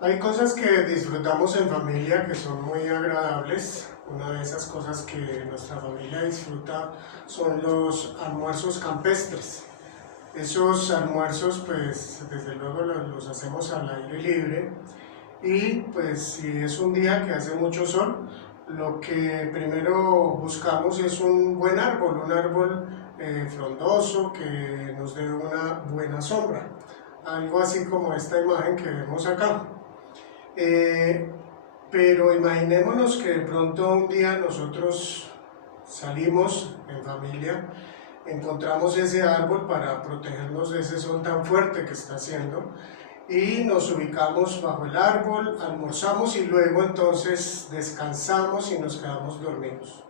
Hay cosas que disfrutamos en familia que son muy agradables. Una de esas cosas que nuestra familia disfruta son los almuerzos campestres. Esos almuerzos, pues desde luego los hacemos al aire libre y pues si es un día que hace mucho sol, lo que primero buscamos es un buen árbol, un árbol frondoso que nos dé una buena sombra. Algo así como esta imagen que vemos acá. Eh, pero imaginémonos que de pronto un día nosotros salimos en familia, encontramos ese árbol para protegernos de ese sol tan fuerte que está haciendo y nos ubicamos bajo el árbol, almorzamos y luego entonces descansamos y nos quedamos dormidos.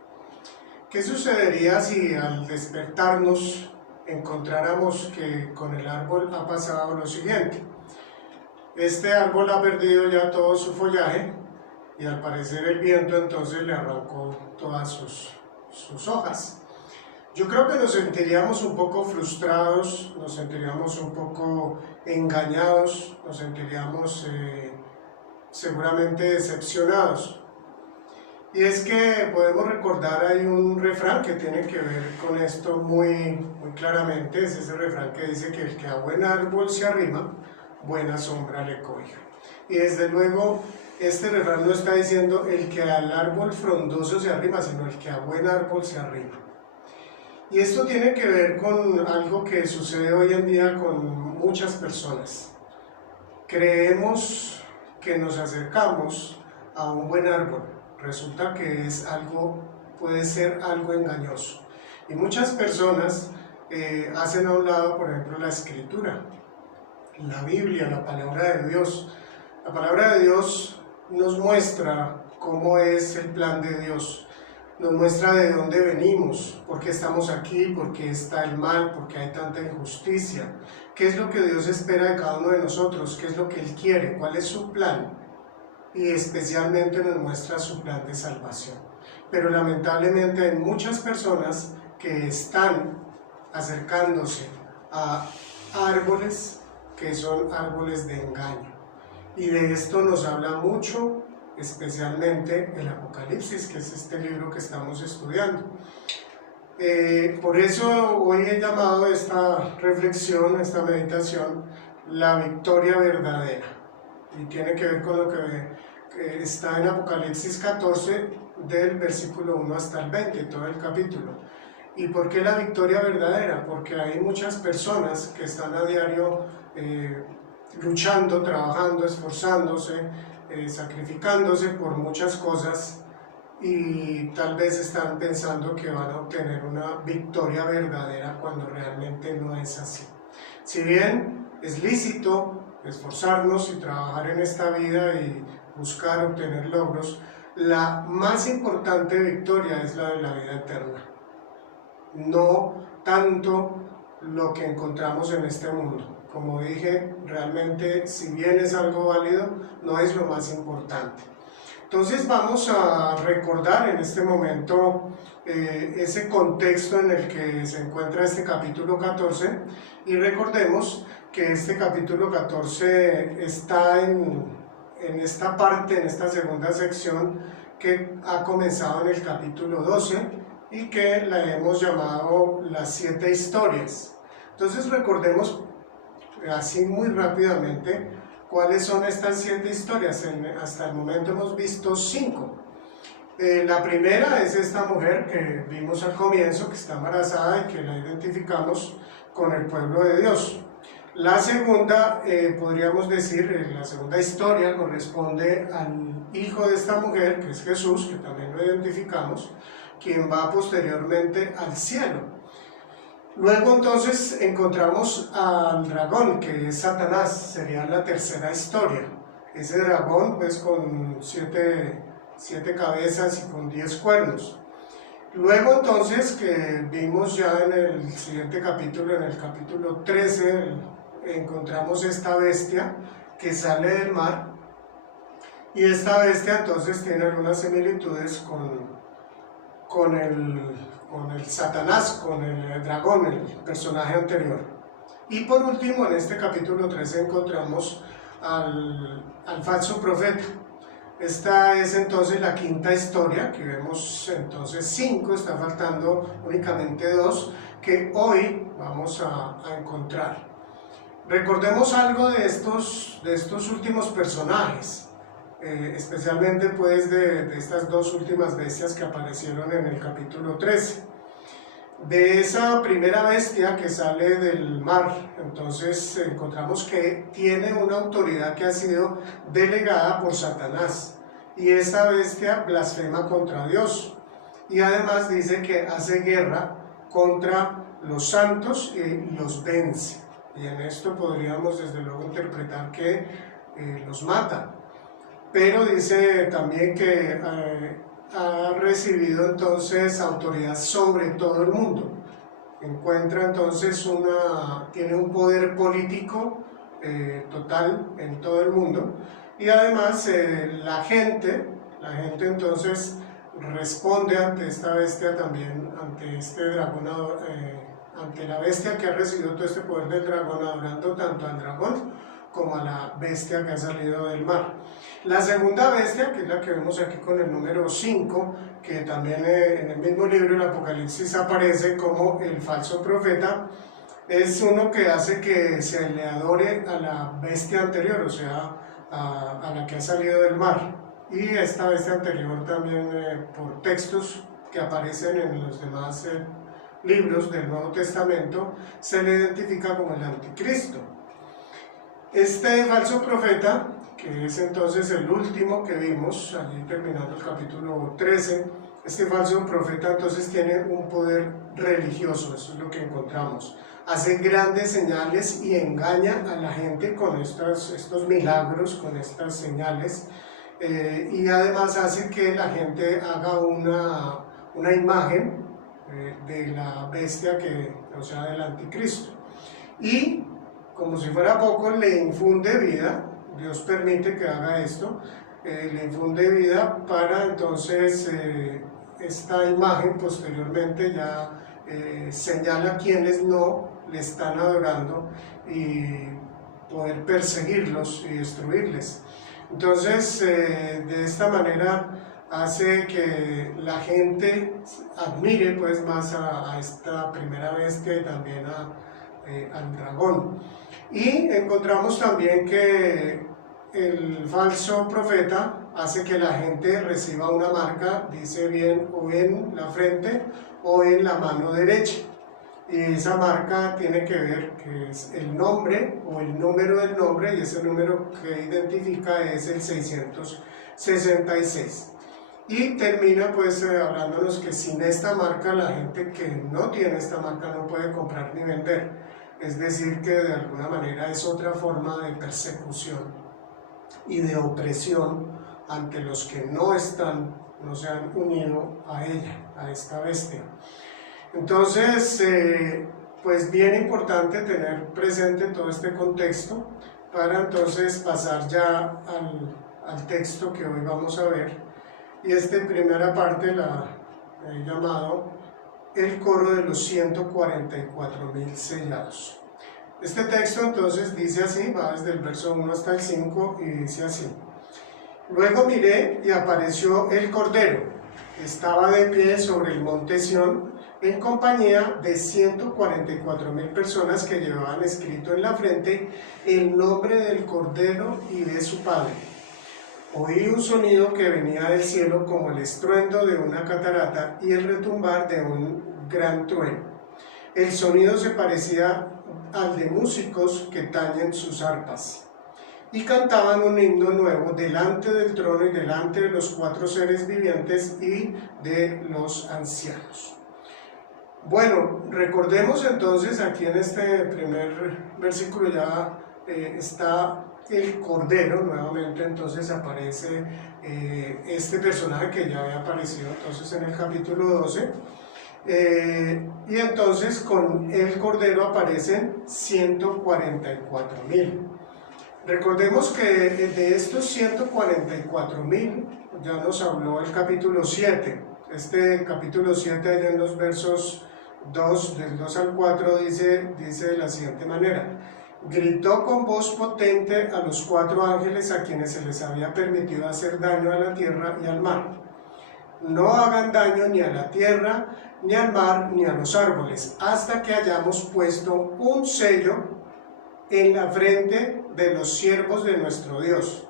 ¿Qué sucedería si al despertarnos encontráramos que con el árbol ha pasado lo siguiente? Este árbol ha perdido ya todo su follaje y al parecer el viento entonces le arrancó todas sus hojas. Yo creo que nos sentiríamos un poco frustrados, nos sentiríamos un poco engañados, nos sentiríamos seguramente decepcionados. Y es que podemos recordar, hay un refrán que tiene que ver con esto muy claramente, es ese refrán que dice que el que a buen árbol se arrima, buena sombra le cobija. Y desde luego, este refrán no está diciendo el que al árbol frondoso se arrima, sino el que a buen árbol se arrima. Y esto tiene que ver con algo que sucede hoy en día con muchas personas. Creemos que nos acercamos a un buen árbol, resulta que es algo, puede ser algo engañoso. Y muchas personas hacen a un lado, por ejemplo, la escritura, la Biblia, la palabra de Dios. La palabra de Dios nos muestra cómo es el plan de Dios, nos muestra de dónde venimos, por qué estamos aquí, por qué está el mal, por qué hay tanta injusticia, qué es lo que Dios espera de cada uno de nosotros, qué es lo que Él quiere, cuál es su plan, y especialmente nos muestra su plan de salvación. Pero lamentablemente hay muchas personas que están acercándose a árboles que son árboles de engaño. Y de esto nos habla mucho, especialmente el Apocalipsis, que es este libro que estamos estudiando. Por eso hoy he llamado esta reflexión, esta meditación, la victoria verdadera. Y tiene que ver con lo que está en Apocalipsis 14, del versículo 1 hasta el 20, todo el capítulo. ¿Y por qué la victoria verdadera? Porque hay muchas personas que están a diario luchando, trabajando, esforzándose, sacrificándose por muchas cosas y tal vez están pensando que van a obtener una victoria verdadera cuando realmente no es así. Si bien es lícito esforzarnos y trabajar en esta vida y buscar obtener logros, la más importante victoria es la de la vida eterna. No tanto lo que encontramos en este mundo. Como dije, realmente, si bien es algo válido, no es lo más importante. Entonces vamos a recordar en este momento ese contexto en el que se encuentra este capítulo 14 y recordemos que este capítulo 14 está en esta parte, en esta segunda sección que ha comenzado en el capítulo 12 y que la hemos llamado las 7 historias. Entonces recordemos así muy rápidamente cuáles son estas 7 historias. Hasta el momento hemos visto 5. La primera es esta mujer que vimos al comienzo, que está embarazada y que la identificamos con el pueblo de Dios. La segunda, podríamos decir, la segunda historia corresponde al hijo de esta mujer, que es Jesús, que también lo identificamos, quien va posteriormente al cielo. Luego entonces encontramos al dragón, que es Satanás, sería la tercera historia. Ese dragón pues con siete cabezas y con 10 cuernos. Luego entonces, que vimos ya en el siguiente capítulo, en el capítulo 13, encontramos esta bestia que sale del mar. Y esta bestia entonces tiene algunas similitudes con el Satanás, con el dragón, el personaje anterior. Y por último, en este capítulo 13 encontramos al falso profeta. Esta es entonces la quinta historia, que vemos entonces 5, está faltando únicamente 2, que hoy vamos a encontrar. Recordemos algo de estos últimos personajes, especialmente pues de estas 2 últimas bestias que aparecieron en el capítulo 13. De esa primera bestia que sale del mar, entonces encontramos que tiene una autoridad que ha sido delegada por Satanás, y esta bestia blasfema contra Dios, y además dice que hace guerra contra los santos y los vence, y en esto podríamos desde luego interpretar que los mata, pero dice también que ha recibido entonces autoridad sobre todo el mundo. Encuentra entonces tiene un poder político total en todo el mundo, y además la gente entonces responde ante esta bestia también, ante este dragón, ante la bestia que ha recibido todo este poder del dragón, adorando tanto al dragón como a la bestia que ha salido del mar. La segunda bestia, que es la que vemos aquí con el número 5, que también en el mismo libro, el Apocalipsis, aparece como el falso profeta, es uno que hace que se le adore a la bestia anterior, o sea, a la que ha salido del mar. Y esta bestia anterior también, por textos que aparecen en los demás libros del Nuevo Testamento, se le identifica como el anticristo. Este falso profeta, que es entonces el último que vimos, allí terminando el capítulo 13, este falso profeta entonces tiene un poder religioso, eso es lo que encontramos. Hace grandes señales y engaña a la gente con estos milagros, con estas señales, y además hace que la gente haga una imagen de la bestia, o sea, del anticristo. Y como si fuera poco, le infunde vida, Dios permite que haga esto, le infunde vida para entonces esta imagen posteriormente ya señala a quienes no le están adorando y poder perseguirlos y destruirles. Entonces, de esta manera hace que la gente admire pues más a esta primera bestia y también al dragón. Y encontramos también que el falso profeta hace que la gente reciba una marca, dice bien, o en la frente o en la mano derecha. Y esa marca tiene que ver que es el nombre o el número del nombre, y ese número que identifica es el 666. Y termina pues hablándonos que sin esta marca la gente que no tiene esta marca no puede comprar ni vender. Es decir, que de alguna manera es otra forma de persecución y de opresión ante los que no se han unido a ella, a esta bestia. Entonces, pues bien importante tener presente todo este contexto para entonces pasar ya al texto que hoy vamos a ver. Y esta primera parte la he llamado el coro de los 144.000 sellados. Este texto entonces dice así, va desde el verso 1 hasta el 5 y dice así: Luego miré y apareció el Cordero, estaba de pie sobre el monte Sión, en compañía de 144.000 personas que llevaban escrito en la frente el nombre del Cordero y de su Padre. Oí un sonido que venía del cielo como el estruendo de una catarata y el retumbar de un gran trueno. El sonido se parecía al de músicos que tañen sus arpas. Y cantaban un himno nuevo delante del trono y delante de los 4 seres vivientes y de los ancianos. Bueno, recordemos entonces aquí en este primer versículo ya está el Cordero, nuevamente entonces aparece este personaje que ya había aparecido entonces en el capítulo 12, y entonces con el Cordero aparecen 144.000. Recordemos que de estos 144.000 ya nos habló el capítulo 7. Este capítulo 7 allá en los versos del 2 al 4 dice de la siguiente manera: gritó con voz potente a los 4 ángeles a quienes se les había permitido hacer daño a la tierra y al mar: no hagan daño ni a la tierra, ni al mar, ni a los árboles, hasta que hayamos puesto un sello en la frente de los siervos de nuestro Dios.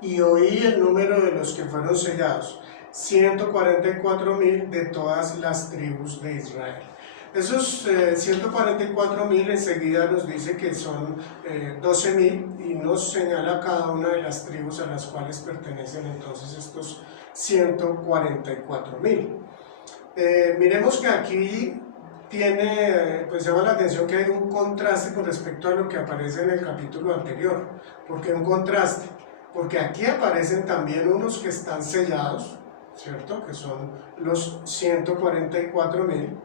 Y oí el número de los que fueron sellados: 144.000 de todas las tribus de Israel. Esos 144.000 enseguida nos dice que son 12.000 y nos señala cada una de las tribus a las cuales pertenecen entonces estos 144.000. Miremos que aquí pues llama la atención que hay un contraste con respecto a lo que aparece en el capítulo anterior. ¿Por qué un contraste? Porque aquí aparecen también unos que están sellados, ¿cierto? Que son los 144.000.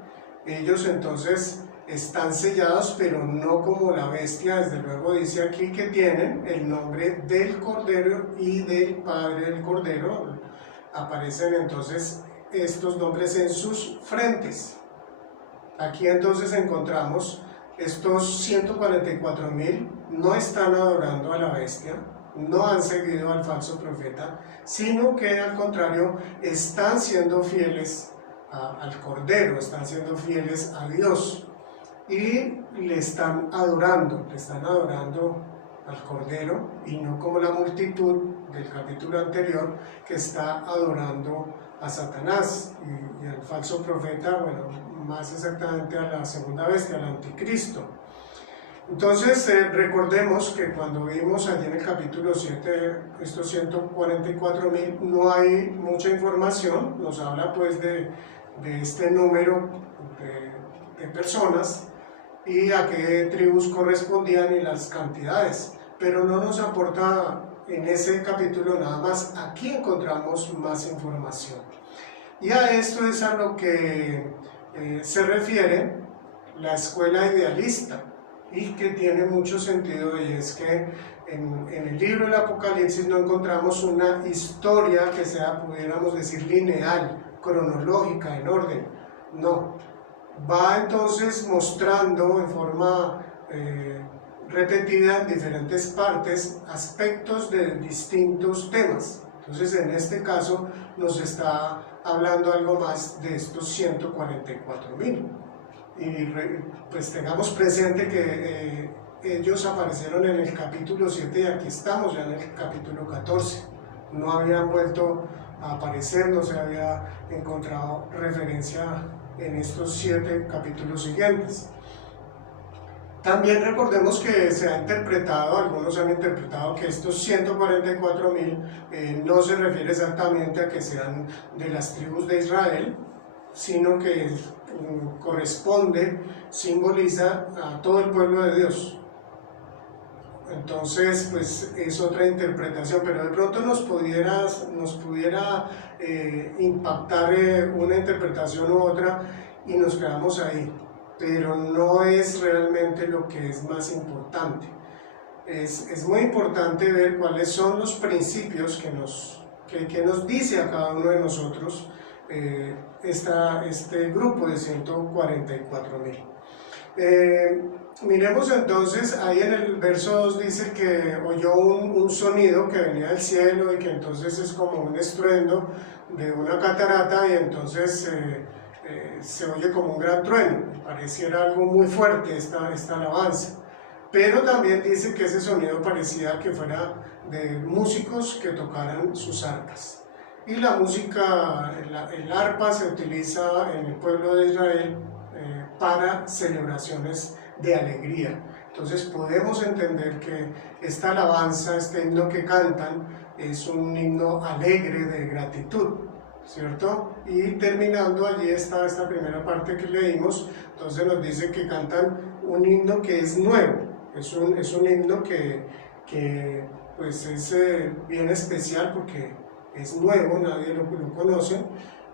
Ellos entonces están sellados, pero no como la bestia. Desde luego dice aquí que tienen el nombre del Cordero y del Padre del Cordero. Aparecen entonces estos nombres en sus frentes. Aquí entonces encontramos estos 144.000 no están adorando a la bestia, no han seguido al falso profeta, sino que al contrario están siendo fieles al Cordero, están siendo fieles a Dios y le están adorando al Cordero, y no como la multitud del capítulo anterior que está adorando a Satanás y al falso profeta, bueno, más exactamente a la segunda bestia, al anticristo. Entonces recordemos que cuando vimos allí en el capítulo 7 estos 144.000, no hay mucha información, nos habla pues de este número de personas y a qué tribus correspondían y las cantidades, pero no nos aporta en ese capítulo nada más. Aquí encontramos más información, y a esto es a lo que se refiere la escuela idealista, y que tiene mucho sentido, y es que en el libro del Apocalipsis no encontramos una historia que sea, pudiéramos decir, lineal, cronológica, en orden. No, va entonces mostrando en forma repetida en diferentes partes aspectos de distintos temas. Entonces en este caso nos está hablando algo más de estos 144.000. Y pues tengamos presente que ellos aparecieron en el capítulo 7 y aquí estamos ya en el capítulo 14. No habían vuelto a aparecer, no se había encontrado referencia en estos 7 capítulos siguientes. También recordemos que se ha interpretado, algunos han interpretado que estos 144.000 no se refiere exactamente a que sean de las tribus de Israel, sino que corresponde, simboliza a todo el pueblo de Dios. Entonces, pues es otra interpretación, pero de pronto nos pudiera impactar una interpretación u otra y nos quedamos ahí, pero no es realmente lo que es más importante. Es muy importante ver cuáles son los principios que nos dice a cada uno de nosotros este grupo de 144.000. Miremos entonces, ahí en el verso 2 dice que oyó un sonido que venía del cielo y que entonces es como un estruendo de una catarata, y entonces se oye como un gran trueno. Pareciera algo muy fuerte esta alabanza, pero también dice que ese sonido parecía que fuera de músicos que tocaran sus arpas. Y la música, el arpa se utiliza en el pueblo de Israel para celebraciones de alegría. Entonces podemos entender que esta alabanza, este himno que cantan, es un himno alegre de gratitud, ¿cierto? Y terminando allí está esta primera parte que leímos, entonces nos dice que cantan un himno que es nuevo, es un himno que pues es bien especial porque es nuevo, nadie lo conoce,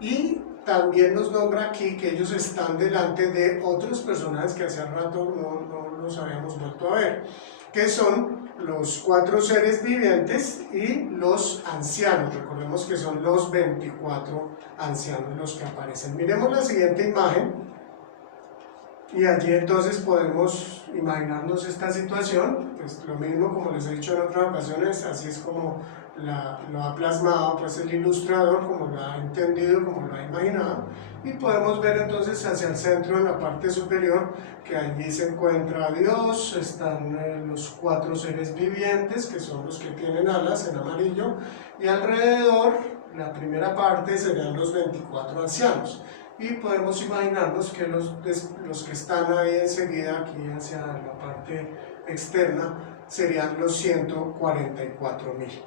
y también nos nombra aquí que ellos están delante de otros personajes que hace rato no los habíamos vuelto a ver, que son los 4 seres vivientes y los ancianos. Recordemos que son los 24 ancianos los que aparecen. Miremos la siguiente imagen. Y allí entonces podemos imaginarnos esta situación, pues lo mismo como les he dicho en otras ocasiones, así es como lo ha plasmado pues el ilustrador, como lo ha entendido, como lo ha imaginado, y podemos ver entonces hacia el centro, en la parte superior, que allí se encuentra Dios, están los 4 seres vivientes, que son los que tienen alas en amarillo, y alrededor, la primera parte, serían los 24 ancianos. Y podemos imaginarnos que los que están ahí enseguida, aquí hacia la parte externa, serían los 144.000.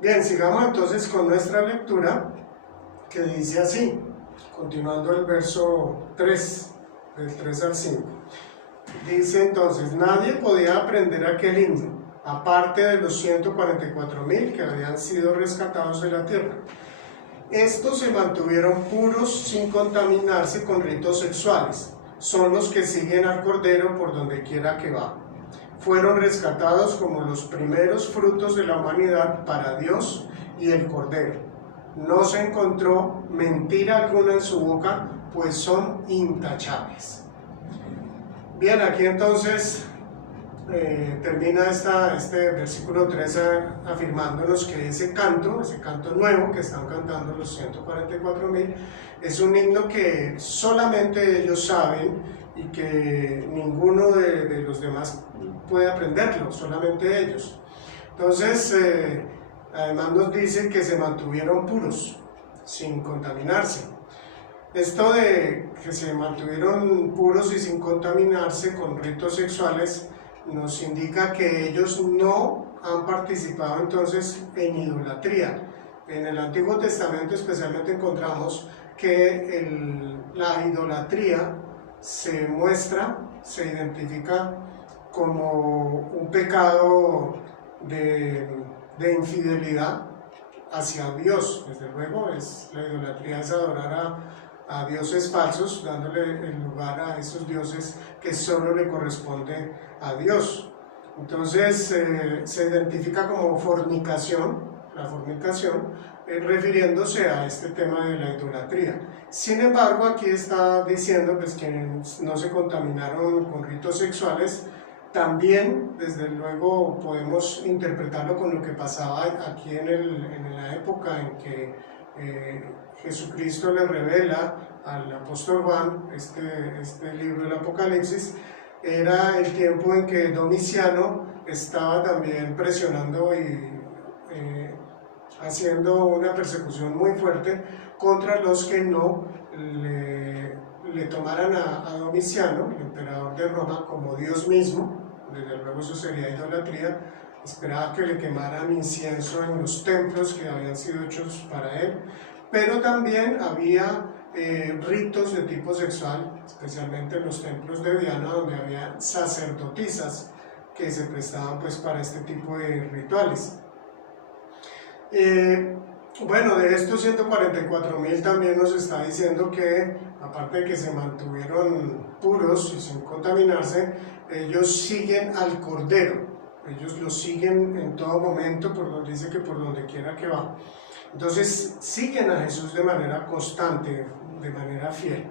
Bien, sigamos entonces con nuestra lectura, que dice así, continuando el verso 3, del 3 al 5. Dice entonces: nadie podía aprender aquel himno, aparte de los 144.000 que habían sido rescatados de la tierra. Estos se mantuvieron puros sin contaminarse con ritos sexuales. Son los que siguen al Cordero por donde quiera que va. Fueron rescatados como los primeros frutos de la humanidad para Dios y el Cordero. No se encontró mentira alguna en su boca, pues son intachables. Bien, aquí entonces termina este versículo 3 afirmándonos que ese canto nuevo que están cantando los 144.000, es un himno que solamente ellos saben y que ninguno de los demás puede aprenderlo, solamente ellos. Entonces, además nos dice que se mantuvieron puros, sin contaminarse. Esto de que se mantuvieron puros y sin contaminarse con ritos sexuales nos indica que ellos no han participado entonces en idolatría. En el Antiguo Testamento especialmente encontramos que la idolatría se muestra, se identifica como un pecado de infidelidad hacia Dios. Desde luego, la idolatría es adorar a dioses falsos, dándole el lugar a esos dioses que solo le corresponde a Dios. Entonces se identifica como fornicación, la fornicación, refiriéndose a este tema de la idolatría. Sin embargo, aquí está diciendo pues, que no se contaminaron con ritos sexuales. También, desde luego, podemos interpretarlo con lo que pasaba aquí en la época en que Jesucristo le revela al apóstol Juan este libro del Apocalipsis. Era el tiempo en que Domiciano estaba también presionando y haciendo una persecución muy fuerte contra los que no le tomaran a Domiciano, el emperador de Roma, como Dios mismo. Desde luego eso sería idolatría. Esperaba que le quemaran incienso en los templos que habían sido hechos para él, pero también había ritos de tipo sexual, especialmente en los templos de Diana, donde había sacerdotisas que se prestaban pues para este tipo de rituales. Bueno, de estos 144.000 también nos está diciendo que, aparte de que se mantuvieron puros y sin contaminarse, ellos siguen al Cordero, ellos lo siguen en todo momento, dice que por donde quiera que va. Entonces siguen a Jesús de manera constante, de manera fiel.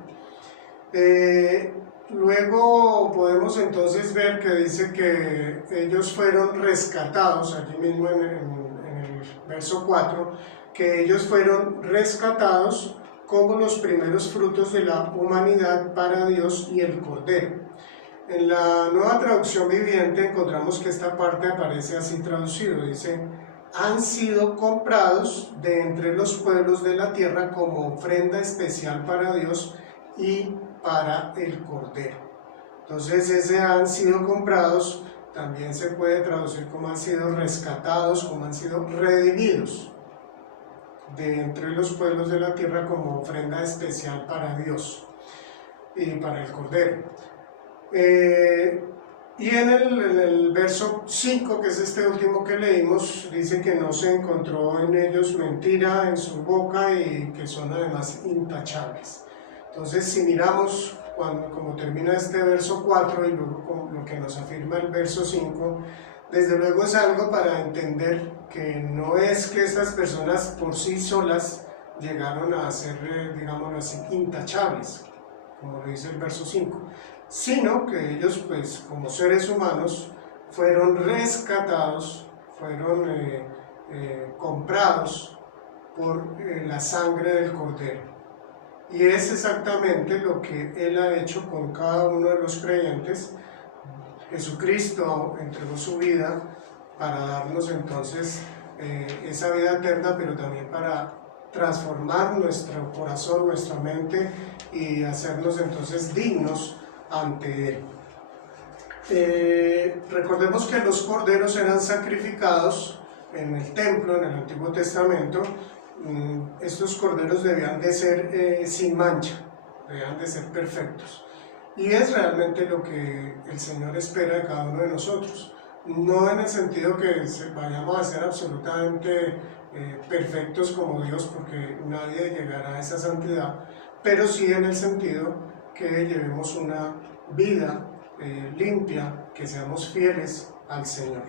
Luego podemos entonces ver que dice que ellos fueron rescatados, allí mismo en el verso 4, que ellos fueron rescatados como los primeros frutos de la humanidad para Dios y el Cordero. En la Nueva Traducción Viviente encontramos que esta parte aparece así traducido, dice: han sido comprados de entre los pueblos de la tierra como ofrenda especial para Dios y para el Cordero. Entonces ese han sido comprados también se puede traducir como han sido rescatados, como han sido redimidos de entre los pueblos de la tierra como ofrenda especial para Dios y para el Cordero. Y en el verso 5, que es este último que leímos, dice que no se encontró en ellos mentira en su boca y que son además intachables. Entonces, si miramos como termina este verso 4 y luego con lo que nos afirma el verso 5, desde luego es algo para entender que no es que estas personas por sí solas llegaron a ser, digámoslo así, intachables, como lo dice el verso 5, sino que ellos, pues, como seres humanos, fueron rescatados, fueron comprados por la sangre del Cordero. Y es exactamente lo que Él ha hecho con cada uno de los creyentes. Jesucristo entregó su vida para darnos entonces esa vida eterna, pero también para transformar nuestro corazón, nuestra mente y hacernos entonces dignos ante Él. Recordemos que los corderos eran sacrificados en el templo, en el Antiguo Testamento. Estos corderos debían de ser sin mancha, debían de ser perfectos. Y es realmente lo que el Señor espera de cada uno de nosotros. No en el sentido que vayamos a ser absolutamente perfectos como Dios, porque nadie llegará a esa santidad, pero sí en el sentido que llevemos una vida limpia, que seamos fieles al Señor.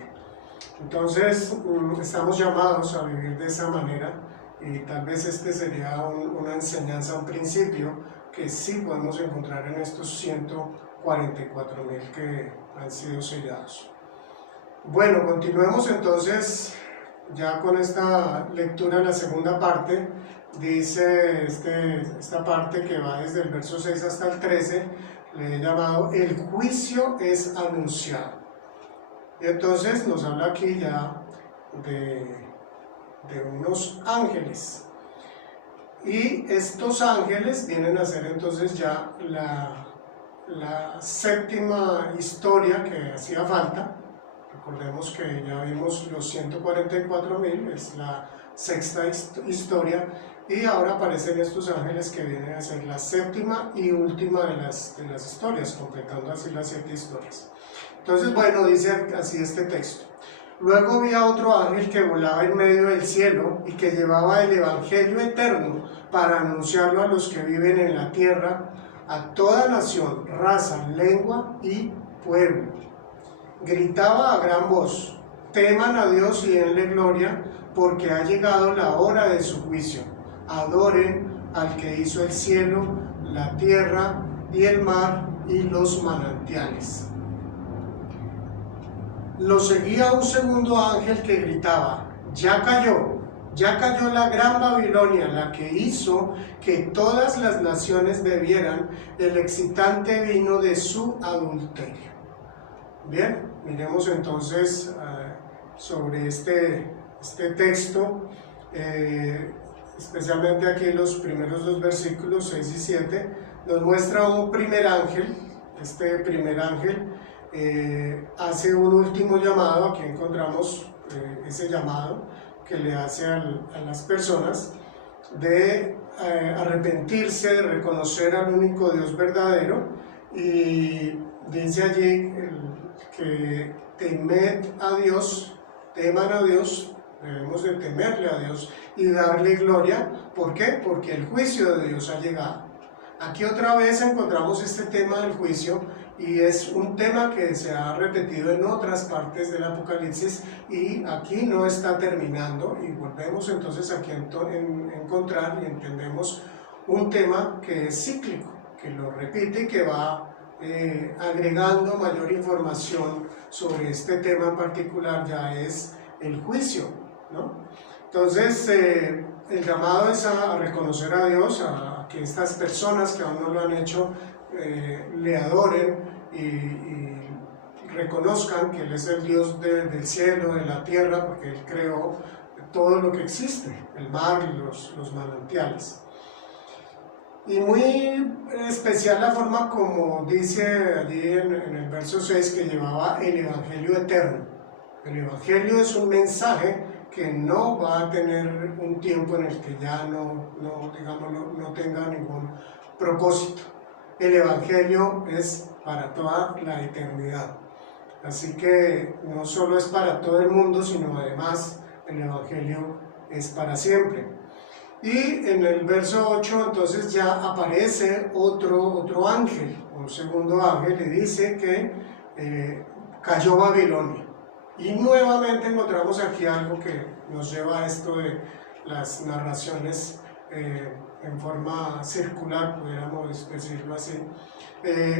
Entonces estamos llamados a vivir de esa manera, y tal vez este sería una enseñanza, un principio que sí podemos encontrar en estos 144.000 que han sido sellados. Bueno, continuemos entonces ya con esta lectura, la segunda parte. Dice esta parte que va desde el verso 6 hasta el 13, le he llamado el juicio es anunciado. Y entonces nos habla aquí ya de unos ángeles. Y estos ángeles vienen a ser entonces ya la séptima historia que hacía falta. Recordemos que ya vimos los 144.000, es la sexta historia, y ahora aparecen estos ángeles que vienen a ser la séptima y última de las historias, completando así las 7 historias. Entonces, bueno, dice así este texto. Luego vi a otro ángel que volaba en medio del cielo y que llevaba el evangelio eterno para anunciarlo a los que viven en la tierra, a toda nación, raza, lengua y pueblo. Gritaba a gran voz: teman a Dios y denle gloria, porque ha llegado la hora de su juicio. Adoren al que hizo el cielo, la tierra y el mar y los manantiales. Lo seguía un segundo ángel que gritaba: ya cayó la gran Babilonia, la que hizo que todas las naciones bebieran el excitante vino de su adulterio. Bien, miremos entonces sobre este texto, especialmente aquí los primeros 2 versículos 6 y 7, nos muestra un primer ángel. Este primer ángel hace un último llamado. Aquí encontramos ese llamado que le hace a las personas de arrepentirse, de reconocer al único Dios verdadero, y dice allí que teman a Dios, debemos de temerle a Dios y darle gloria. ¿Por qué? Porque el juicio de Dios ha llegado. Aquí otra vez encontramos este tema del juicio, y es un tema que se ha repetido en otras partes del Apocalipsis, y aquí no está terminando, y volvemos entonces aquí a encontrar y entendemos un tema que es cíclico, que lo repite y que va agregando mayor información sobre este tema en particular. Ya es el juicio, ¿no? Entonces el llamado es a reconocer a Dios, a que estas personas que aún no lo han hecho le adoren y reconozcan que Él es el Dios del cielo, de la tierra, porque Él creó todo lo que existe, el mar y los manantiales. Y muy especial la forma como dice allí en el verso 6, que llevaba el evangelio eterno. El evangelio es un mensaje que no va a tener un tiempo en el que ya no tenga ningún propósito. El evangelio es para toda la eternidad. Así que no solo es para todo el mundo, sino además el evangelio es para siempre. Y en el verso 8 entonces ya aparece otro ángel, un segundo ángel, y dice que cayó Babilonia. Y nuevamente encontramos aquí algo que nos lleva a esto de las narraciones en forma circular, pudiéramos decirlo así,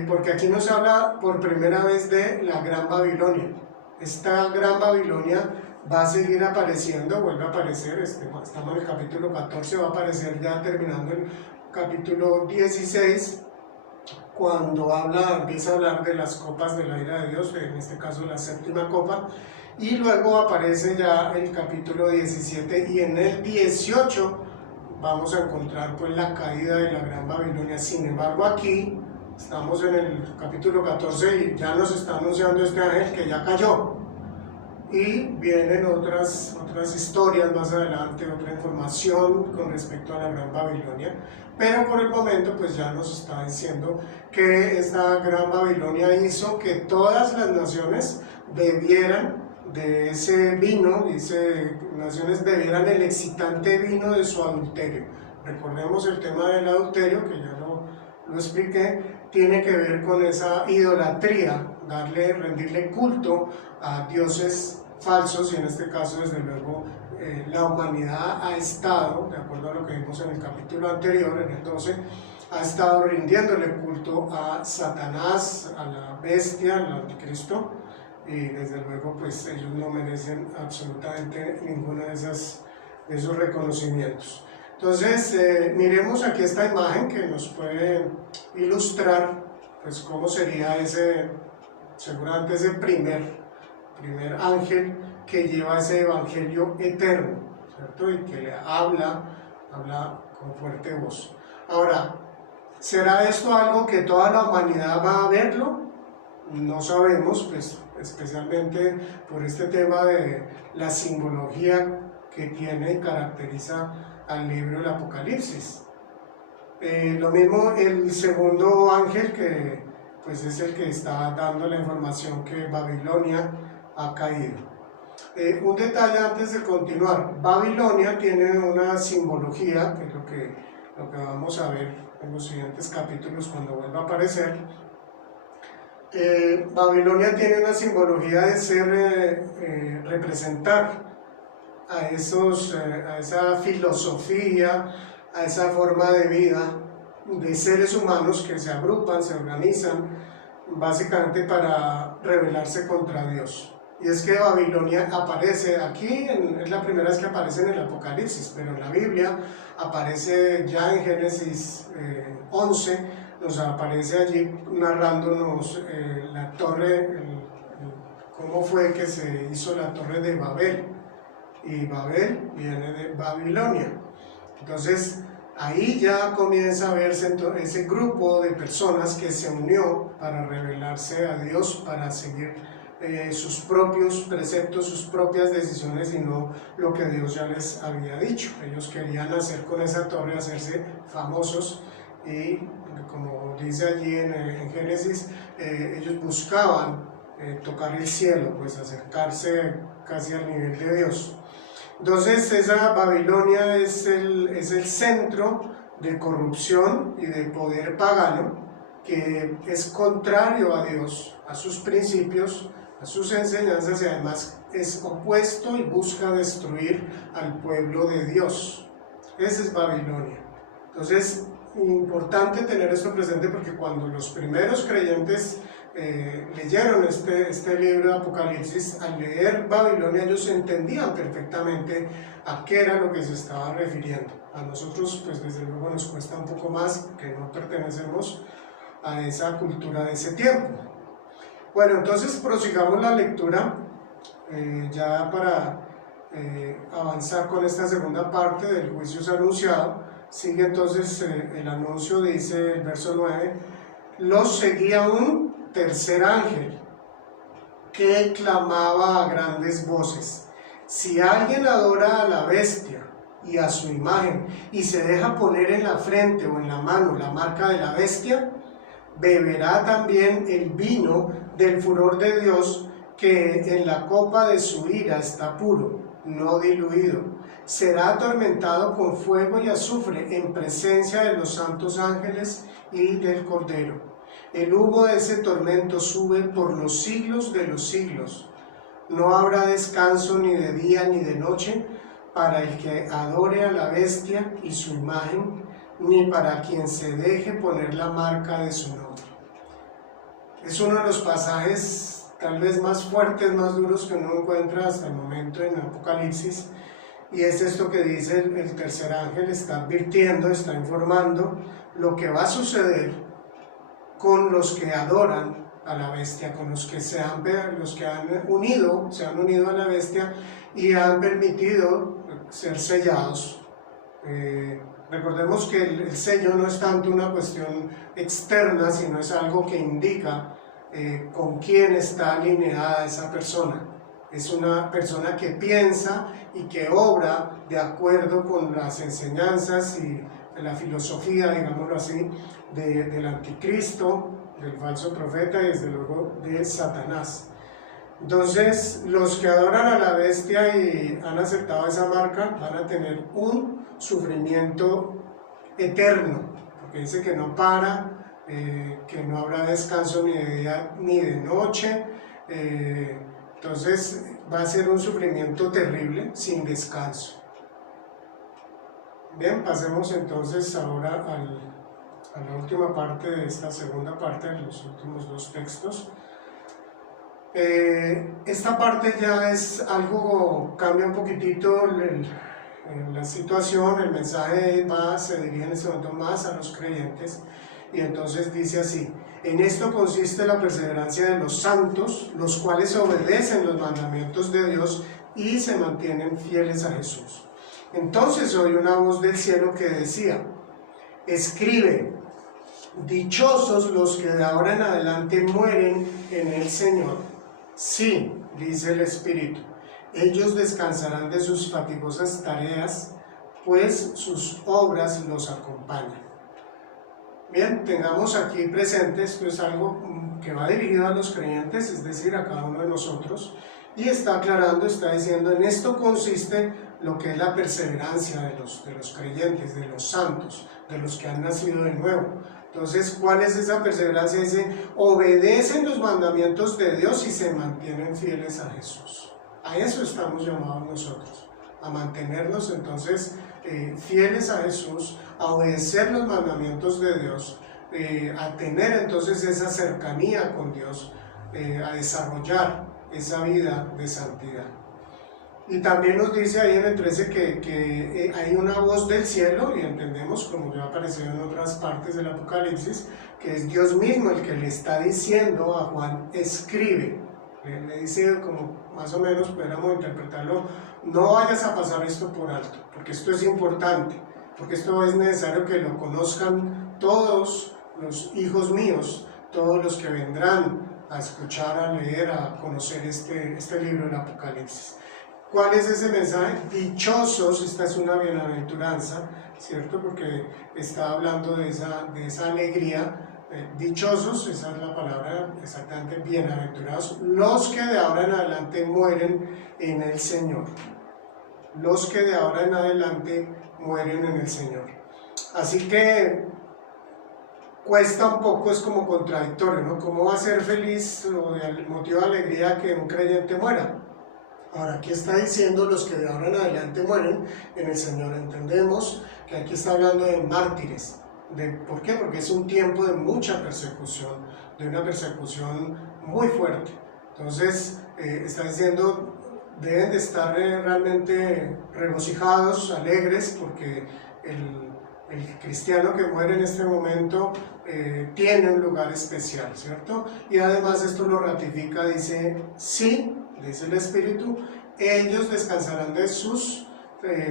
porque aquí nos habla por primera vez de la Gran Babilonia. Esta Gran Babilonia va a seguir apareciendo, vuelve a aparecer, estamos en el capítulo 14, va a aparecer ya terminando el capítulo 16, cuando empieza a hablar de las copas de la ira de Dios, en este caso la séptima copa, y luego aparece ya el capítulo 17, y en el 18 vamos a encontrar pues la caída de la Gran Babilonia. Sin embargo, aquí estamos en el capítulo 14 y ya nos está anunciando este ángel que ya cayó, y vienen otras historias más adelante, otra información con respecto a la Gran Babilonia, pero por el momento pues ya nos está diciendo que esta Gran Babilonia hizo que todas las naciones bebieran de ese vino, dice, naciones bebieran el excitante vino de su adulterio. Recordemos el tema del adulterio, que ya lo expliqué, tiene que ver con esa idolatría, rendirle culto a dioses falsos, y en este caso desde luego la humanidad ha estado, de acuerdo a lo que vimos en el capítulo anterior, en el 12, ha estado rindiéndole culto a Satanás, a la bestia, al anticristo, y desde luego pues ellos no merecen absolutamente ninguno de esos reconocimientos. Entonces miremos aquí esta imagen que nos puede ilustrar pues cómo sería seguramente ese primer ángel que lleva ese evangelio eterno, ¿cierto? Y que le habla con fuerte voz. Ahora, ¿será esto algo que toda la humanidad va a verlo? No sabemos, pues especialmente por este tema de la simbología que tiene y caracteriza al libro del Apocalipsis. Lo mismo el segundo ángel, que pues es el que está dando la información que Babilonia ha caído. Un detalle antes de continuar: Babilonia tiene una simbología, que es lo que vamos a ver en los siguientes capítulos cuando vuelva a aparecer. Babilonia tiene una simbología de ser, representar a esa filosofía, a esa forma de vida de seres humanos que se agrupan, se organizan, básicamente para rebelarse contra Dios. Y es que Babilonia aparece aquí, es la primera vez que aparece en el Apocalipsis, pero en la Biblia aparece ya en Génesis 11, nos aparece allí narrándonos la torre, cómo fue que se hizo la torre de Babel, y Babel viene de Babilonia. Entonces ahí ya comienza a verse ese grupo de personas que se unió para rebelarse a Dios, para seguir sus propios preceptos, sus propias decisiones, y no lo que Dios ya les había dicho. Ellos querían hacer con esa torre, hacerse famosos, y como dice allí en Génesis, ellos buscaban tocar el cielo, pues acercarse casi al nivel de Dios. Entonces esa Babilonia es el centro de corrupción y de poder pagano, que es contrario a Dios, a sus principios, a sus enseñanzas, y además es opuesto y busca destruir al pueblo de Dios. Esa es Babilonia. Entonces, importante tener esto presente, porque cuando los primeros creyentes leyeron este libro de Apocalipsis, al leer Babilonia ellos entendían perfectamente a qué era lo que se estaba refiriendo. A nosotros pues desde luego nos cuesta un poco más, que no pertenecemos a esa cultura de ese tiempo. Bueno, entonces prosigamos la lectura ya para avanzar con esta segunda parte del juicio anunciado. Sigue entonces el anuncio, dice el verso 9: los seguía un tercer ángel que clamaba a grandes voces: si alguien adora a la bestia y a su imagen y se deja poner en la frente o en la mano la marca de la bestia, beberá también el vino del furor de Dios, que en la copa de su ira está puro, no diluido. Será atormentado con fuego y azufre en presencia de los santos ángeles y del Cordero. El humo de ese tormento sube por los siglos de los siglos. No habrá descanso ni de día ni de noche para el que adore a la bestia y su imagen, ni para quien se deje poner la marca de su nombre. Es uno de los pasajes tal vez más fuertes, más duros que uno encuentra hasta el momento en Apocalipsis, y es esto que dice el tercer ángel, está advirtiendo, está informando lo que va a suceder con los que adoran a la bestia, con los que se han unido a la bestia y han permitido ser sellados. Recordemos que el sello no es tanto una cuestión externa, sino es algo que indica con quién está alineada esa persona. Es una persona que piensa y que obra de acuerdo con las enseñanzas y la filosofía, digámoslo así, del anticristo, del falso profeta y desde luego de Satanás. Entonces, los que adoran a la bestia y han aceptado esa marca van a tener un sufrimiento eterno, porque dice que no para, que no habrá descanso ni de día ni de noche. Entonces va a ser un sufrimiento terrible, sin descanso. Bien, pasemos entonces ahora a la última parte de esta segunda parte, de los últimos dos textos. Esta parte ya es algo, cambia un poquitito la situación, el mensaje se dirige en este momento más a los creyentes, y entonces dice así: en esto consiste la perseverancia de los santos, los cuales obedecen los mandamientos de Dios y se mantienen fieles a Jesús. Entonces oí una voz del cielo que decía: escribe, dichosos los que de ahora en adelante mueren en el Señor. Sí, dice el Espíritu, ellos descansarán de sus fatigosas tareas, pues sus obras los acompañan. Bien, tengamos aquí presente, esto es algo que va dirigido a los creyentes, es decir, a cada uno de nosotros, y está aclarando, está diciendo, en esto consiste lo que es la perseverancia de los creyentes, de los santos, de los que han nacido de nuevo. Entonces, ¿cuál es esa perseverancia? Dice, obedecen los mandamientos de Dios y se mantienen fieles a Jesús. A eso estamos llamados nosotros, a mantenernos entonces fieles a Jesús, a obedecer los mandamientos de Dios, a tener entonces esa cercanía con Dios, a desarrollar esa vida de santidad. Y también nos dice ahí en el 13 que hay una voz del cielo, y entendemos, como ya apareció en otras partes del Apocalipsis, que es Dios mismo el que le está diciendo a Juan, escribe. Le dice, como más o menos pudiéramos interpretarlo, no vayas a pasar esto por alto, porque esto es importante, porque esto es necesario que lo conozcan todos los hijos míos, todos los que vendrán a escuchar, a leer, a conocer este libro del Apocalipsis. ¿Cuál es ese mensaje? Dichosos, esta es una bienaventuranza, ¿cierto? Porque está hablando de esa alegría. Dichosos, esa es la palabra exactamente, bienaventurados, los que de ahora en adelante mueren en el Señor. Los que de ahora en adelante mueren en el Señor. Así que cuesta un poco, es como contradictorio, ¿no? ¿Cómo va a ser feliz o de motivo de alegría que un creyente muera? Ahora, aquí está diciendo los que de ahora en adelante mueren en el Señor. Entendemos que aquí está hablando de mártires. ¿Por qué? Porque es un tiempo de mucha persecución, de una persecución muy fuerte. Entonces, está diciendo, deben de estar realmente regocijados, alegres, porque el cristiano que muere en este momento tiene un lugar especial, ¿cierto? Y además esto lo ratifica, dice, sí, dice el Espíritu, ellos descansarán de sus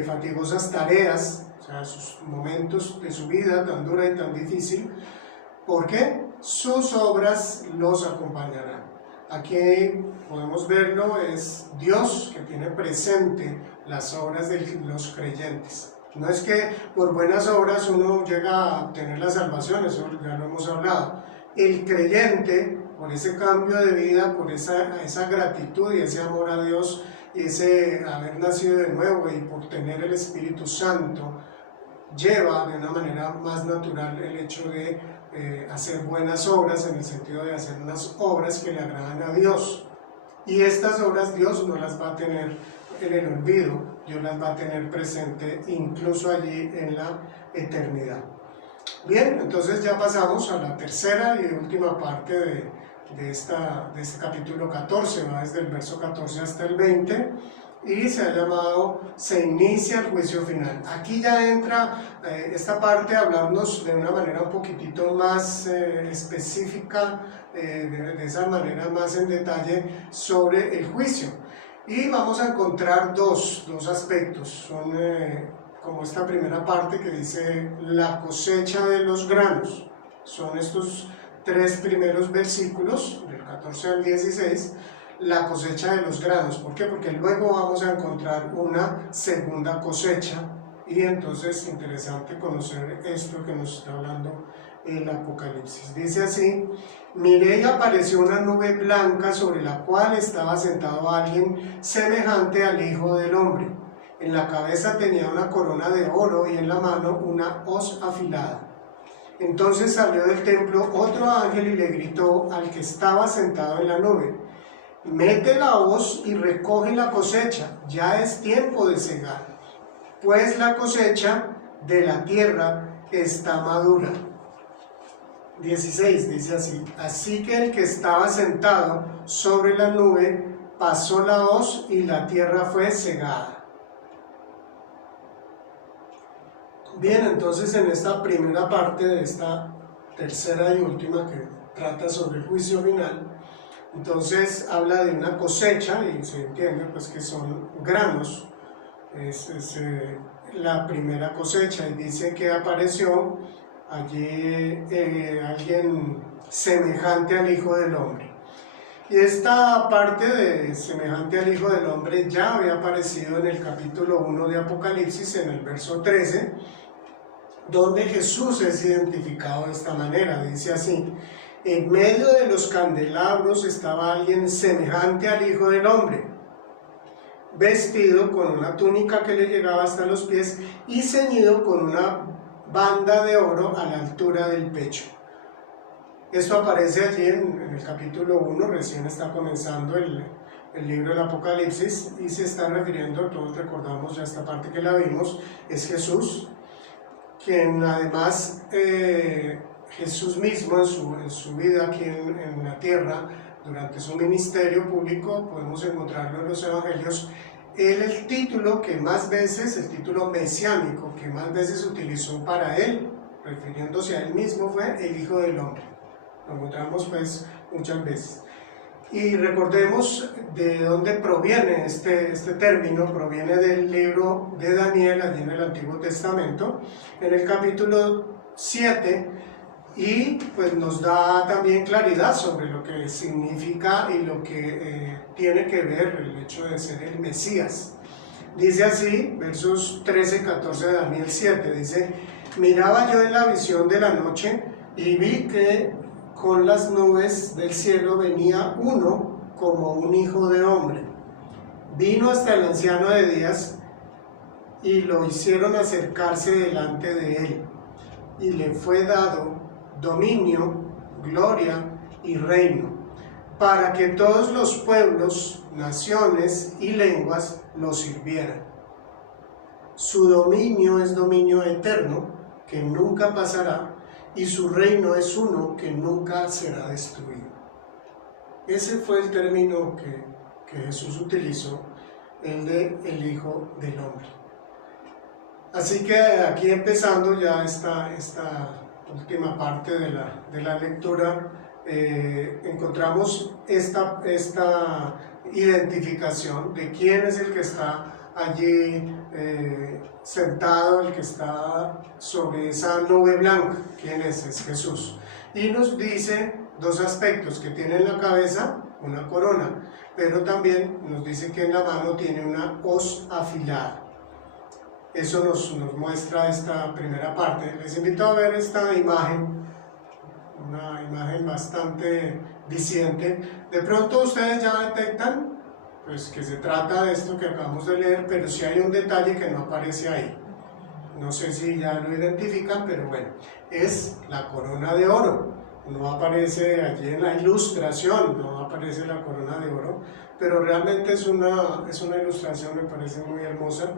fatigosas tareas, o sea, sus momentos de su vida tan dura y tan difícil. ¿Por qué? Sus obras los acompañarán. Aquí podemos verlo, es Dios que tiene presente las obras de los creyentes. No es que por buenas obras uno llega a obtener la salvación, eso ya lo hemos hablado. El creyente, por ese cambio de vida, por esa gratitud y ese amor a Dios, y ese haber nacido de nuevo y por tener el Espíritu Santo, lleva de una manera más natural el hecho de hacer buenas obras, en el sentido de hacer unas obras que le agradan a Dios. Y estas obras Dios no las va a tener en el olvido, Dios las va a tener presente incluso allí en la eternidad. Bien, entonces ya pasamos a la tercera y última parte de este capítulo 14, va desde el verso 14 hasta el 20, y se ha llamado Se inicia el juicio final. Aquí ya entra esta parte a hablarnos de una manera un poquitito más específica, de esa manera más en detalle sobre el juicio. Y vamos a encontrar dos aspectos. Son como esta primera parte que dice la cosecha de los granos. Son estos 3 primeros versículos, del 14 al 16, la cosecha de los granos. ¿Por qué? Porque luego vamos a encontrar una segunda cosecha, y entonces es interesante conocer esto que nos está hablando el Apocalipsis. Dice así: miré y apareció una nube blanca sobre la cual estaba sentado alguien semejante al Hijo del Hombre. En la cabeza tenía una corona de oro y en la mano una hoz afilada. Entonces salió del templo otro ángel y le gritó al que estaba sentado en la nube: mete la hoz y recoge la cosecha, ya es tiempo de cegar, pues la cosecha de la tierra está madura. 16 dice así: así que el que estaba sentado sobre la nube pasó la hoz y la tierra fue cegada. Bien, entonces en esta primera parte de esta tercera y última que trata sobre el juicio final, entonces habla de una cosecha y se entiende pues que son granos. Es la primera cosecha, y dice que apareció allí alguien semejante al Hijo del Hombre. Y esta parte de semejante al Hijo del Hombre ya había aparecido en el capítulo 1 de Apocalipsis, en el verso 13, donde Jesús es identificado de esta manera. Dice así: en medio de los candelabros estaba alguien semejante al Hijo del Hombre, vestido con una túnica que le llegaba hasta los pies y ceñido con una banda de oro a la altura del pecho. Esto aparece allí en el capítulo 1, recién está comenzando el libro del Apocalipsis, y se está refiriendo, todos recordamos ya esta parte que la vimos, es Jesús, quien además Jesús mismo en su vida aquí en la tierra, durante su ministerio público, podemos encontrarlo en los evangelios, el título que más veces, el título mesiánico que más veces utilizó para él, refiriéndose a él mismo, fue el Hijo del Hombre. Lo encontramos pues muchas veces. Y recordemos de dónde proviene este término. Proviene del libro de Daniel, allí en el Antiguo Testamento, en el capítulo 7, y pues nos da también claridad sobre lo que significa y lo que tiene que ver el hecho de ser el Mesías. Dice así, versos 13 y 14 de Daniel 7, dice: miraba yo en la visión de la noche y vi que con las nubes del cielo venía uno como un hijo de hombre. Vino hasta el anciano de días y lo hicieron acercarse delante de él, y le fue dado dominio, gloria y reino, para que todos los pueblos, naciones y lenguas lo sirvieran. Su dominio es dominio eterno, que nunca pasará, y su reino es uno que nunca será destruido. Ese fue el término que Jesús utilizó, el de el Hijo del Hombre. Así que aquí, empezando ya esta última parte de la lectura, encontramos esta identificación de quién es el que está allí sentado, el que está sobre esa nube blanca. ¿Quién es? Es Jesús. Y nos dice dos aspectos: que tiene en la cabeza una corona, pero también nos dice que en la mano tiene una hoz afilada. Eso nos muestra esta primera parte. Les invito a ver esta imagen, una imagen bastante diciente. De pronto ustedes ya detectan pues que se trata de esto que acabamos de leer, pero sí hay un detalle que no aparece ahí. No sé si ya lo identifican, pero bueno, es la corona de oro. No aparece allí en la ilustración, no aparece la corona de oro, pero realmente es una ilustración, me parece muy hermosa.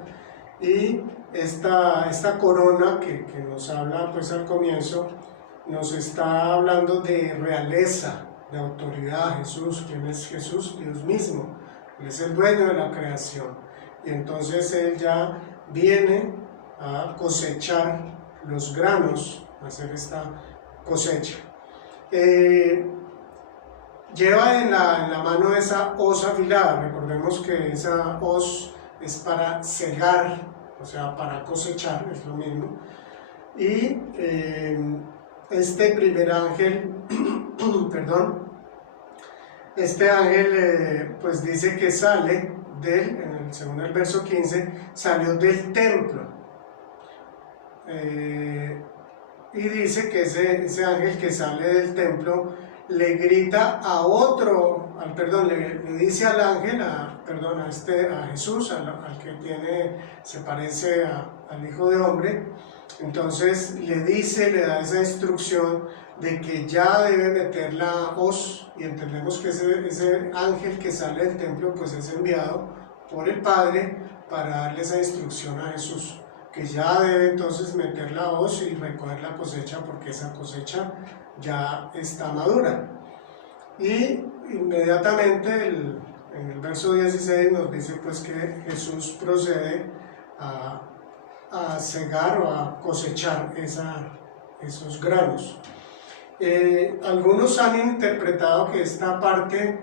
Y esta corona que nos habla pues al comienzo, nos está hablando de realeza, de autoridad. Jesús, ¿quién es Jesús? Dios mismo, Él es el dueño de la creación. Y entonces Él ya viene a cosechar los granos, a hacer esta cosecha. Lleva en la mano esa hoz afilada. Recordemos que esa hoz es para cegar, o sea, para cosechar, es lo mismo. Y este primer ángel, perdón, este ángel pues dice que sale según el verso 15, salió del templo. Y dice que ese ángel que sale del templo le grita a otro, le dice al ángel, a Jesús, al que se parece al Hijo de Hombre. Entonces le da esa instrucción de que ya debe meter la hoz, y entendemos que ese ángel que sale del templo pues es enviado por el Padre para darle esa instrucción a Jesús, que ya debe entonces meter la hoz y recoger la cosecha, porque esa cosecha ya está madura. Y inmediatamente en el verso 16 nos dice pues que Jesús procede a cegar o a cosechar esos granos. Algunos han interpretado que esta parte,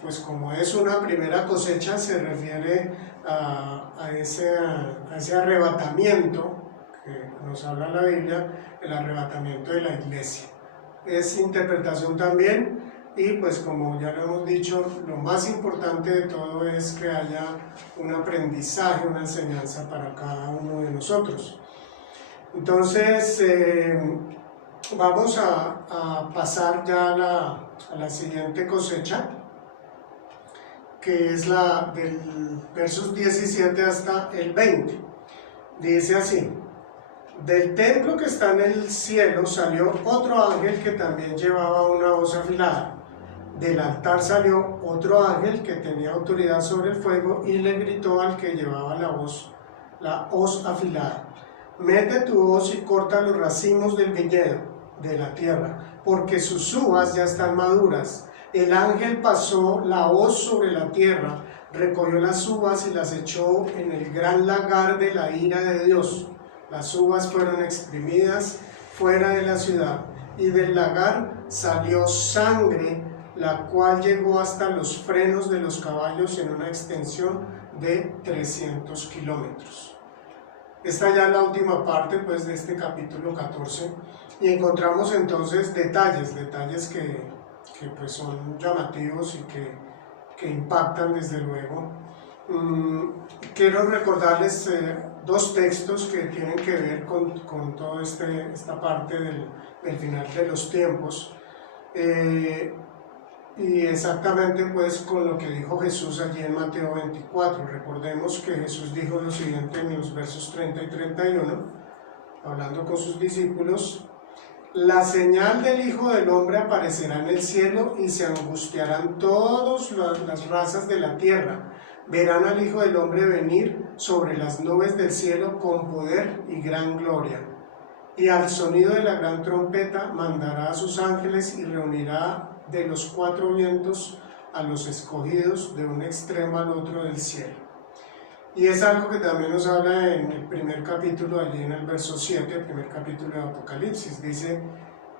pues como es una primera cosecha, se refiere a ese arrebatamiento que nos habla la Biblia, el arrebatamiento de la iglesia. Es interpretación también, y pues como ya lo hemos dicho, lo más importante de todo es que haya un aprendizaje, una enseñanza para cada uno de nosotros. Entonces vamos a pasar ya a la siguiente cosecha, que es la del versos 17 hasta el 20. Dice así: del templo que está en el cielo salió otro ángel que también llevaba una hoz afilada. Del altar salió otro ángel que tenía autoridad sobre el fuego y le gritó al que llevaba la hoz afilada: mete tu hoz y corta los racimos del viñedo de la tierra, porque sus uvas ya están maduras. El ángel pasó la hoz sobre la tierra, recogió las uvas y las echó en el gran lagar de la ira de Dios. Las uvas fueron exprimidas fuera de la ciudad, y del lagar salió sangre, la cual llegó hasta los frenos de los caballos en una extensión de 300 kilómetros. Esta ya es la última parte pues, de este capítulo 14, y encontramos entonces detalles que pues, son llamativos y que impactan desde luego. Quiero recordarles dos textos que tienen que ver con toda esta parte del final de los tiempos, y exactamente pues con lo que dijo Jesús allí en Mateo 24. Recordemos que Jesús dijo lo siguiente en los versos 30 y 31, hablando con sus discípulos: la señal del Hijo del Hombre aparecerá en el cielo, y se angustiarán todas las razas de la tierra. Verán al Hijo del Hombre venir sobre las nubes del cielo con poder y gran gloria. Y al sonido de la gran trompeta mandará a sus ángeles y reunirá de los cuatro vientos a los escogidos de un extremo al otro del cielo. Y es algo que también nos habla en el primer capítulo, allí en el verso 7, el primer capítulo de Apocalipsis. Dice: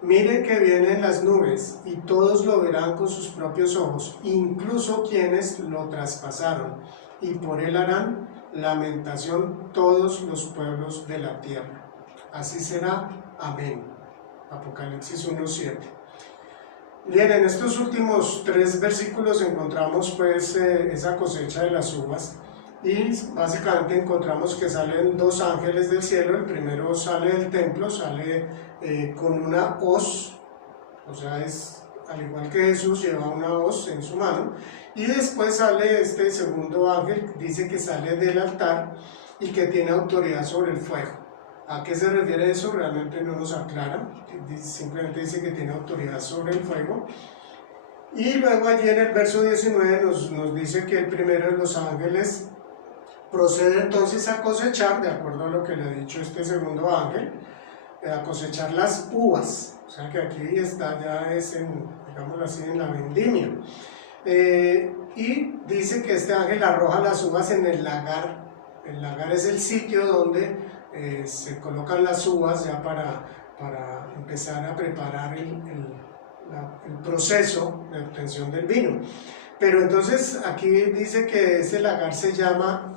miren que vienen las nubes, y todos lo verán con sus propios ojos, incluso quienes lo traspasaron, y por él harán lamentación todos los pueblos de la tierra. Así será. Amén. Apocalipsis 1:7. Bien, en estos últimos 3 versículos encontramos pues esa cosecha de las uvas, y básicamente encontramos que salen 2 ángeles del cielo. El primero sale del templo, sale con una hoz, o sea, es al igual que Jesús, lleva una hoz en su mano, y después sale este segundo ángel, dice que sale del altar y que tiene autoridad sobre el fuego. ¿A qué se refiere eso? Realmente no nos aclara, simplemente dice que tiene autoridad sobre el fuego. Y luego allí en el verso 19 nos dice que el primero de los ángeles procede entonces a cosechar, de acuerdo a lo que le ha dicho este segundo ángel, a cosechar las uvas. O sea que aquí está, ya es en, digámoslo así, en la vendimia. Y dice que este ángel arroja las uvas en el lagar. El lagar es el sitio donde se colocan las uvas ya para empezar a preparar el proceso de obtención del vino. Pero entonces aquí dice que ese lagar se llama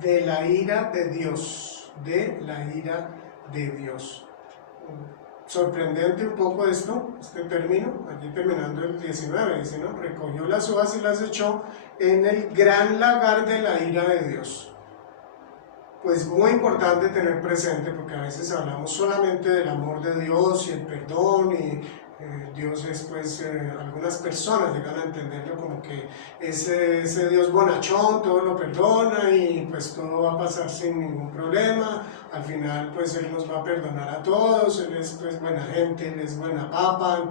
de la ira de Dios, de la ira de Dios. Sorprendente un poco esto, este término, aquí terminando el 19, dice, ¿no? Recogió las uvas y las echó en el gran lagar de la ira de Dios. Pues muy importante tener presente, porque a veces hablamos solamente del amor de Dios y el perdón, y Dios es, pues, algunas personas llegan a entenderlo como que ese Dios bonachón, todo lo perdona y pues todo va a pasar sin ningún problema. Al final pues Él nos va a perdonar a todos, Él es pues buena gente, Él es buena papa,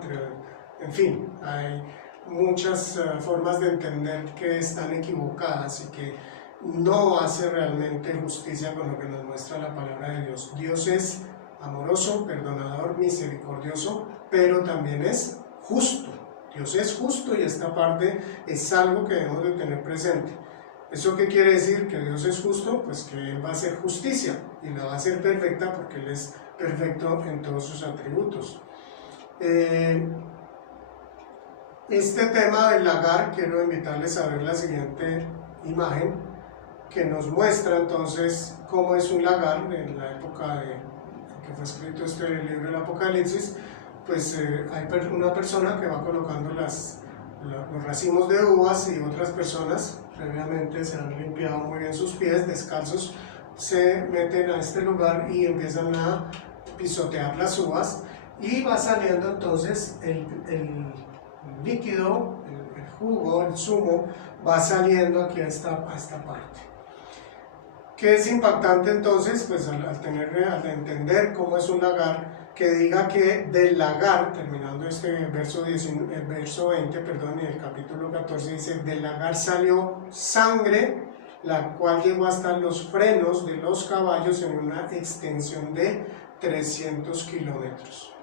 en fin, hay muchas formas de entender que están equivocadas y que no hace realmente justicia con lo que nos muestra la palabra de Dios. Dios es amoroso, perdonador, misericordioso, pero también es justo. Dios es justo y esta parte es algo que debemos de tener presente. ¿Eso qué quiere decir? Que Dios es justo, pues que Él va a hacer justicia y la va a hacer perfecta porque Él es perfecto en todos sus atributos. Este tema del lagar, quiero invitarles a ver la siguiente imagen que nos muestra entonces cómo es un lagar en la época que fue escrito este libro del Apocalipsis. Pues hay una persona que va colocando los racimos de uvas y otras personas previamente se han limpiado muy bien sus pies, descalzos, se meten a este lugar y empiezan a pisotear las uvas y va saliendo entonces el líquido, el jugo, el zumo, va saliendo aquí a esta parte. ¿Qué es impactante entonces? Pues al entender cómo es un lagar, que diga que del lagar, terminando este verso 20, y el capítulo 14 dice, del lagar salió sangre, la cual llegó hasta los frenos de los caballos en una extensión de 300 kilómetros.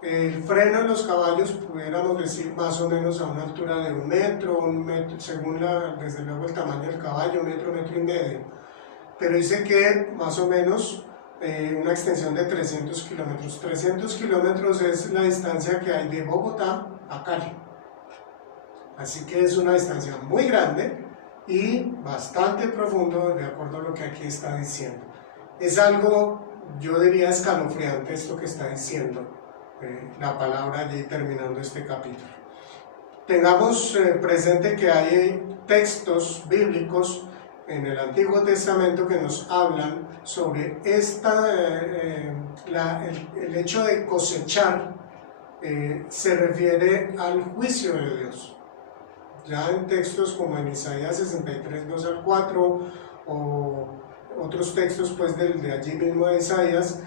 El freno de los caballos, pudiéramos decir, más o menos a una altura de un metro, según desde luego el tamaño del caballo, metro y medio. Pero dice que más o menos una extensión de 300 kilómetros. 300 kilómetros es la distancia que hay de Bogotá a Cali. Así que es una distancia muy grande y bastante profundo, de acuerdo a lo que aquí está diciendo. Es algo, yo diría, escalofriante esto que está diciendo la palabra allí terminando este capítulo. Tengamos presente que hay textos bíblicos en el Antiguo Testamento que nos hablan sobre el hecho de cosechar. Se refiere al juicio de Dios. Ya en textos como en Isaías 63, 2 al 4 o otros textos pues de allí mismo de Isaías,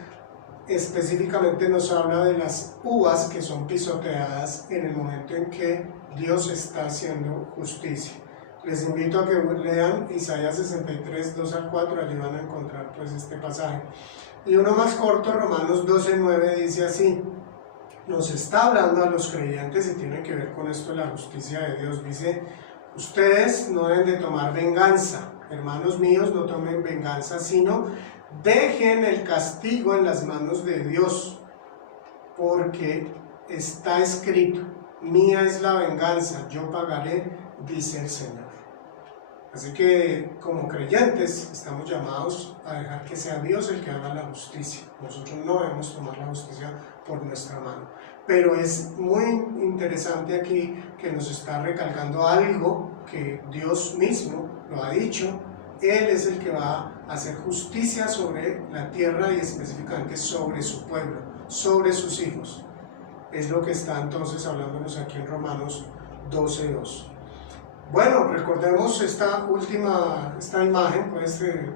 específicamente nos habla de las uvas que son pisoteadas en el momento en que Dios está haciendo justicia. Les invito a que lean Isaías 63, 2 al 4, allí van a encontrar pues este pasaje. Y uno más corto, Romanos 12, 9, dice así, nos está hablando a los creyentes y tiene que ver con esto de la justicia de Dios. Dice, ustedes no deben de tomar venganza, hermanos míos, no tomen venganza, sino dejen el castigo en las manos de Dios, porque está escrito, mía es la venganza, yo pagaré, dice el Señor. Así que como creyentes estamos llamados a dejar que sea Dios el que haga la justicia. Nosotros no debemos tomar la justicia por nuestra mano. Pero es muy interesante aquí que nos está recalcando algo que Dios mismo lo ha dicho. Él es el que va a hacer justicia sobre la tierra y específicamente sobre su pueblo, sobre sus hijos. Es lo que está entonces hablándonos aquí en Romanos 12:2. Bueno, recordemos esta imagen pues, que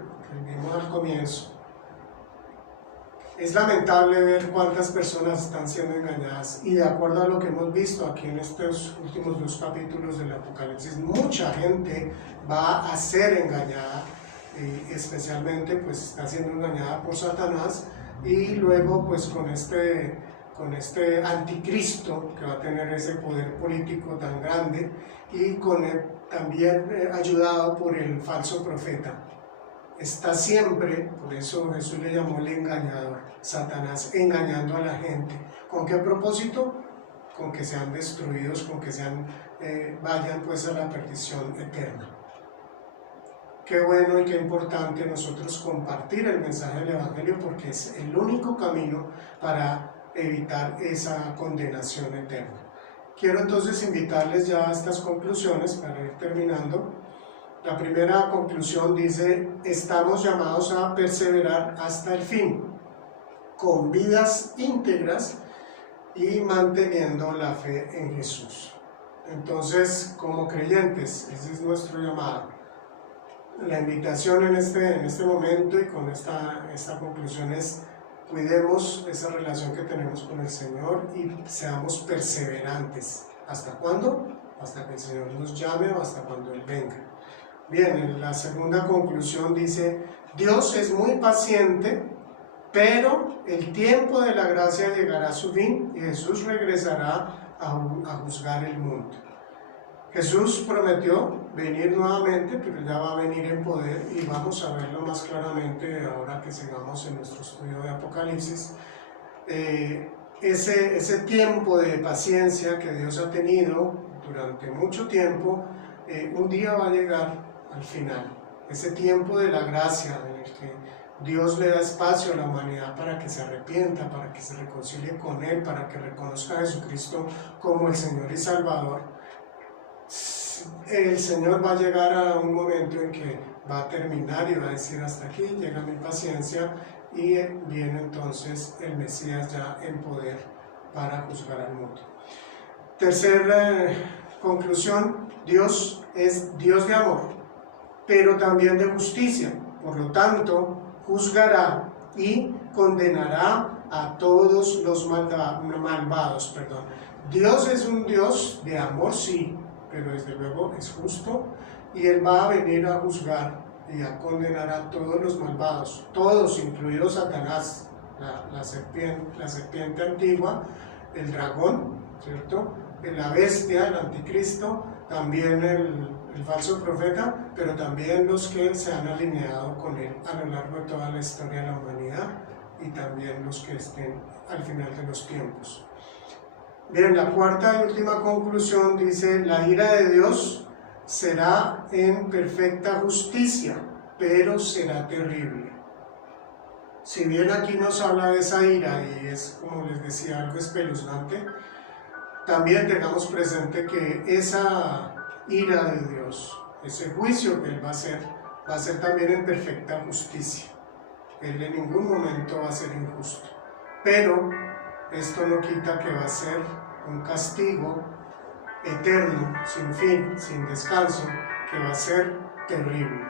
vimos al comienzo. Es lamentable ver cuántas personas están siendo engañadas, y de acuerdo a lo que hemos visto aquí en estos últimos 2 capítulos del Apocalipsis, mucha gente va a ser engañada, y especialmente pues está siendo engañada por Satanás, y luego pues con este anticristo que va a tener ese poder político tan grande, y también ayudado por el falso profeta. Está siempre, por eso Jesús le llamó el engañador, Satanás engañando a la gente. ¿Con qué propósito? Con que sean destruidos, con que vayan pues a la perdición eterna. Qué bueno y qué importante nosotros compartir el mensaje del Evangelio, porque es el único camino para evitar esa condenación eterna. Quiero entonces invitarles ya a estas conclusiones para ir terminando. La primera conclusión dice: estamos llamados a perseverar hasta el fin, con vidas íntegras y manteniendo la fe en Jesús. Entonces, como creyentes, ese es nuestro llamado. La invitación en este momento y con esta conclusión es: cuidemos esa relación que tenemos con el Señor y seamos perseverantes. ¿Hasta cuándo? Hasta que el Señor nos llame o hasta cuando Él venga. Bien, en la segunda conclusión dice: Dios es muy paciente, pero el tiempo de la gracia llegará a su fin y Jesús regresará a juzgar el mundo. Jesús prometió venir nuevamente, pero ya va a venir en poder, y vamos a verlo más claramente ahora que sigamos en nuestro estudio de Apocalipsis. Ese tiempo de paciencia que Dios ha tenido durante mucho tiempo, un día va a llegar al final. Ese tiempo de la gracia en el que Dios le da espacio a la humanidad para que se arrepienta, para que se reconcilie con Él, para que reconozca a Jesucristo como el Señor y Salvador. El Señor va a llegar a un momento en que va a terminar y va a decir: hasta aquí llega mi paciencia, y viene entonces el Mesías ya en poder para juzgar al mundo. Tercera conclusión: Dios es Dios de amor, pero también de justicia. Por lo tanto, juzgará y condenará a todos los malvados. Dios es un Dios de amor, sí, pero desde luego es justo, y Él va a venir a juzgar y a condenar a todos los malvados, todos, incluido Satanás, la serpiente antigua, el dragón, ¿cierto?, la bestia, el anticristo, también el falso profeta, pero también los que se han alineado con Él a lo largo de toda la historia de la humanidad, y también los que estén al final de los tiempos. Bien, la cuarta y última conclusión dice: la ira de Dios será en perfecta justicia, pero será terrible. Si bien aquí nos habla de esa ira y es, como les decía, algo espeluznante, también tengamos presente que esa ira de Dios, ese juicio que Él va a ser también en perfecta justicia. Él en ningún momento va a ser injusto, pero esto no quita que va a ser un castigo eterno, sin fin, sin descanso, que va a ser terrible.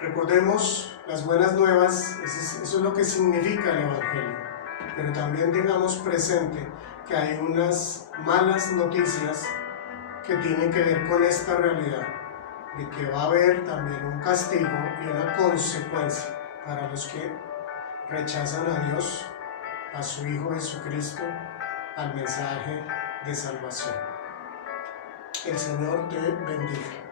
Recordemos las buenas nuevas, eso es lo que significa el Evangelio, pero también tengamos presente que hay unas malas noticias que tienen que ver con esta realidad, de que va a haber también un castigo y una consecuencia para los que rechazan a Dios, a su Hijo Jesucristo, al mensaje de salvación. El Señor te bendiga.